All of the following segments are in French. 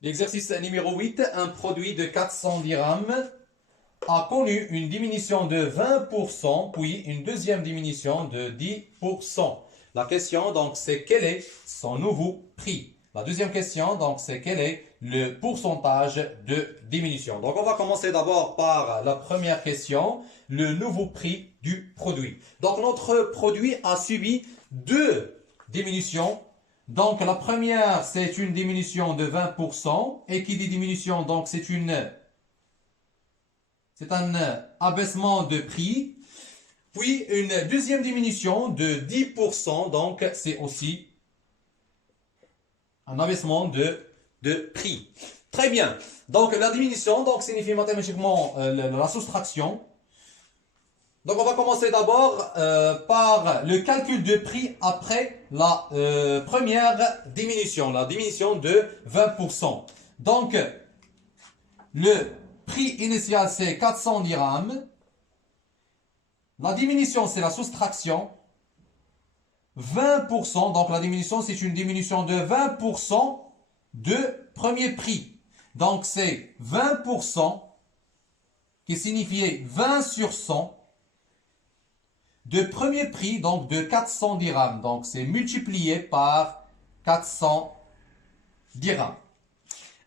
L'exercice numéro 8, un produit de 400 dirhams a connu une diminution de 20%, puis une deuxième diminution de 10%. La question, donc, c'est quel est son nouveau prix? La deuxième question, donc, c'est quel est le pourcentage de diminution? Donc, on va commencer d'abord par la première question, le nouveau prix du produit. Donc, notre produit a subi deux diminutions. Donc, la première, c'est une diminution de 20%. Et qui dit diminution, donc, c'est un abaissement de prix. Puis, une deuxième diminution de 10%. Donc, c'est aussi un abaissement de prix. Très bien. Donc, la diminution, donc, signifie mathématiquement la soustraction. Donc, on va commencer d'abord par le calcul de prix après la première diminution, la diminution de 20%. Donc, le prix initial, c'est 400 dirhams. La diminution, c'est la soustraction. 20%, donc la diminution, c'est une diminution de 20% de premier prix. Donc, c'est 20% qui signifiait 20 sur 100 de premier prix, donc de 400 dirhams. Donc, c'est multiplié par 400 dirhams.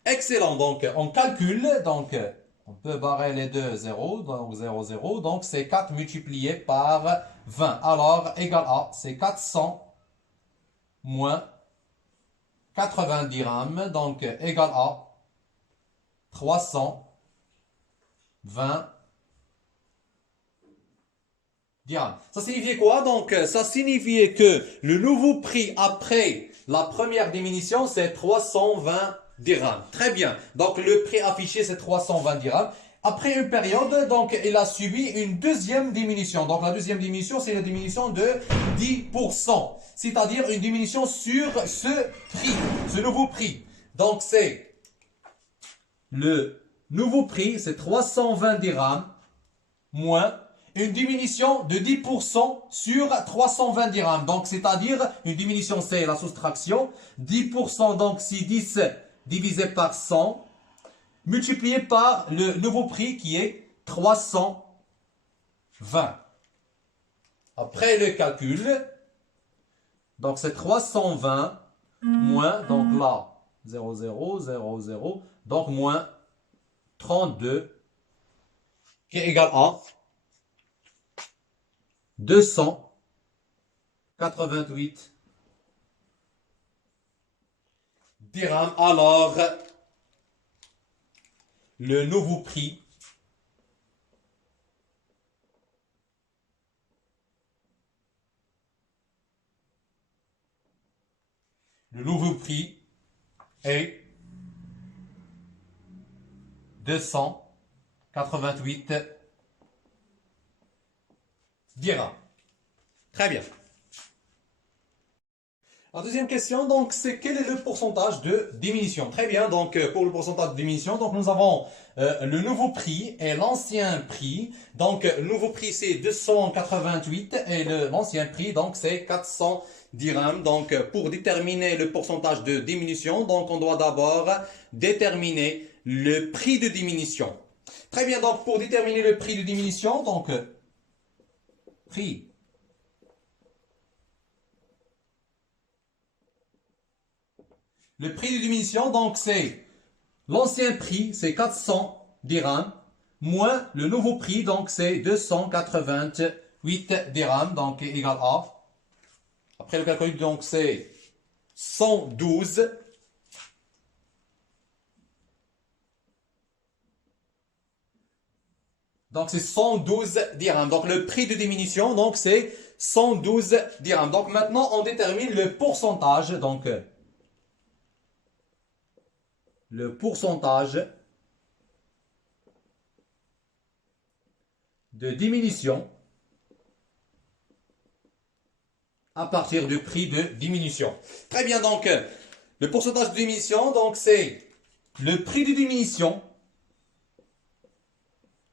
Excellent. Donc, on calcule. Donc, on peut barrer les deux zéros. Donc, 0, 0. Donc, c'est 4 multiplié par 20. Alors, égal à, c'est 400 moins 80 dirhams. Donc, égal à 320 dirhams. Ça signifiait quoi? Donc, ça signifiait que le nouveau prix après la première diminution, c'est 320 dirhams. Très bien. Donc, le prix affiché, c'est 320 dirhams. Après une période, donc, il a subi une deuxième diminution. Donc, la deuxième diminution, c'est la diminution de 10%. C'est-à-dire une diminution sur ce prix, ce nouveau prix. Donc, c'est le nouveau prix, c'est 320 dirhams moins une diminution de 10% sur 320 dirhams. Donc, c'est-à-dire, une diminution, c'est la soustraction. 10%, donc, si 10 divisé par 100, multiplié par le nouveau prix qui est 320. Après le calcul, donc c'est 320 moins, donc là, 0, 0, 0, 0, donc moins 32, qui est égal à 288 dirhams. Alors, le nouveau prix est 288 dirhams. Très bien. La deuxième question, donc, c'est quel est le pourcentage de diminution? Très bien, donc, pour le pourcentage de diminution, donc, nous avons le nouveau prix et l'ancien prix. Donc, le nouveau prix, c'est 288 et l'ancien prix, donc, c'est 400 dirhams. Donc, pour déterminer le pourcentage de diminution, donc, on doit d'abord déterminer le prix de diminution. Très bien, donc, pour déterminer le prix de diminution, donc, prix le prix de diminution, donc, c'est l'ancien prix, c'est 400 dirhams, moins le nouveau prix, donc, c'est 288 dirhams, donc, égal à. Après le calcul, donc, c'est 112. Donc, c'est 112 dirhams. Donc, le prix de diminution, donc, c'est 112 dirhams. Donc, maintenant, on détermine le pourcentage. Donc, le pourcentage de diminution à partir du prix de diminution. Très bien, donc, le pourcentage de diminution, donc, c'est le prix de diminution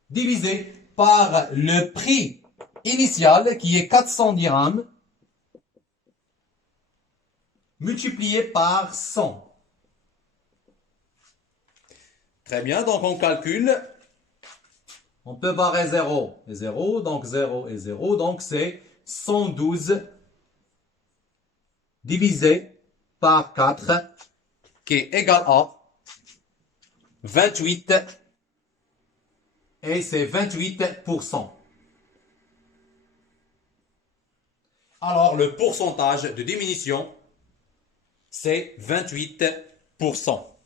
divisé par le prix initial, qui est 400 dirhams, multiplié par 100. Très bien, donc on calcule. On peut barrer 0 et 0, donc 0 et 0, donc c'est 112 divisé par 4 qui est égal à 28 et c'est 28%. Alors le pourcentage de diminution, c'est 28%.